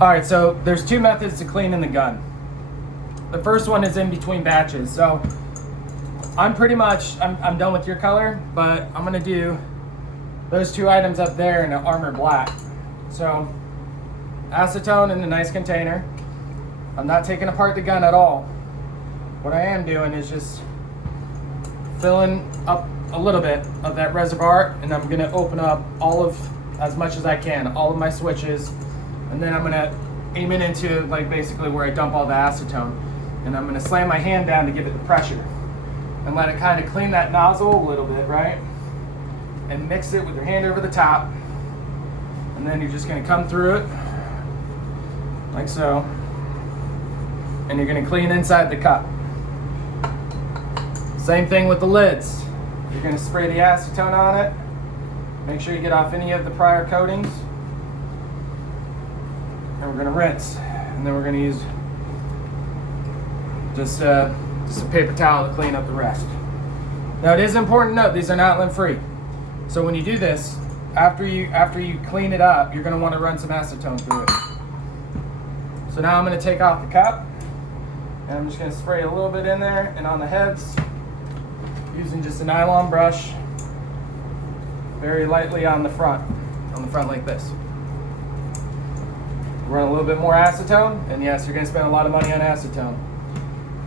All right, so there's two methods to clean in the gun. The first one is in between batches. So I'm done with your color, but I'm gonna do those two items up there in an armor black. So acetone in a nice container. I'm not taking apart the gun at all. What I am doing is just filling up a little bit of that reservoir, and I'm gonna open up as much as I can, all of my switches, and then I'm gonna aim it into like basically where I dump all the acetone. And I'm gonna slam my hand down to give it the pressure and let it kind of clean that nozzle a little bit, right? And mix it with your hand over the top. And then you're just gonna come through it like so. And you're gonna clean inside the cup. Same thing with the lids. You're gonna spray the acetone on it. Make sure you get off any of the prior coatings. And we're gonna rinse. And then we're gonna use just a paper towel to clean up the rest. Now it is important to note, these are not lint-free. So when you do this, after you clean it up, you're gonna wanna run some acetone through it. So now I'm gonna take off the cup, and I'm just gonna spray a little bit in there and on the heads, using just a nylon brush, very lightly on the front like this. Run a little bit more acetone, and yes, you're gonna spend a lot of money on acetone.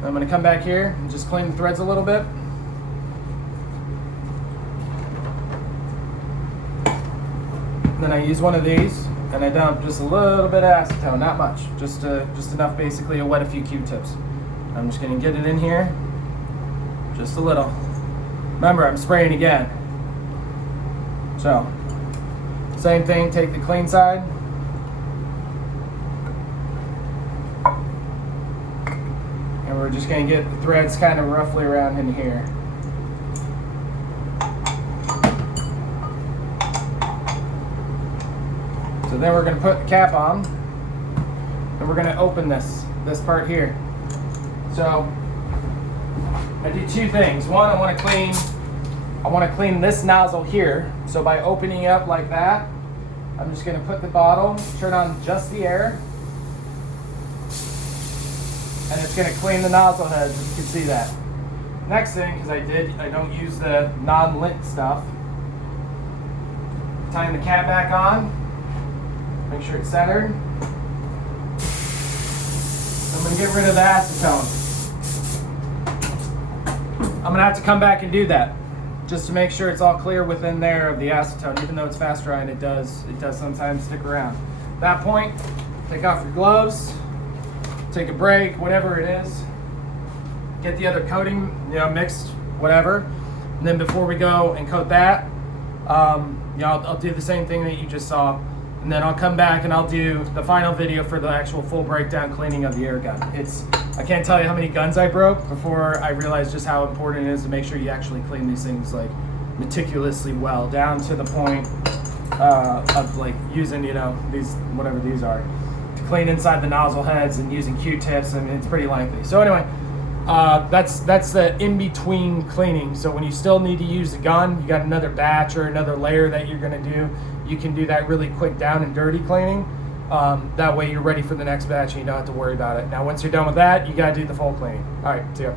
I'm gonna come back here and just clean the threads a little bit. Then I use one of these, and I dump just a little bit of acetone, not much, just enough basically to wet a few Q-tips. I'm just gonna get it in here, just a little. Remember, I'm spraying again. So, same thing, take the clean side. And we're just gonna get the threads kind of roughly around in here. So then we're gonna put the cap on, and we're gonna open this part here. So I do two things. One, I wanna clean this nozzle here. So by opening up like that, I'm just gonna put the bottle, turn on just the air, and it's gonna clean the nozzle heads, if you can see that. Next thing, because I don't use the non-lint stuff, tying the cap back on, make sure it's centered. I'm gonna get rid of the acetone. I'm gonna have to come back and do that, just to make sure it's all clear within there of the acetone. Even though it's fast drying, it does sometimes stick around. At that point, take off your gloves, take a break, whatever it is. Get the other coating, mixed, whatever. And then before we go and coat that, I'll do the same thing that you just saw. And then I'll come back and I'll do the final video for the actual full breakdown cleaning of the air gun. I can't tell you how many guns I broke before I realized just how important it is to make sure you actually clean these things like meticulously well, down to the point of like using, these, whatever these are, to clean inside the nozzle heads and using Q-tips. I mean, it's pretty lengthy. So anyway, that's the in-between cleaning. So when you still need to use the gun, you got another batch or another layer that you're gonna do, you can do that really quick down and dirty cleaning. That way you're ready for the next batch and you don't have to worry about it. Now once you're done with that, you gotta do the full cleaning. All right, see ya.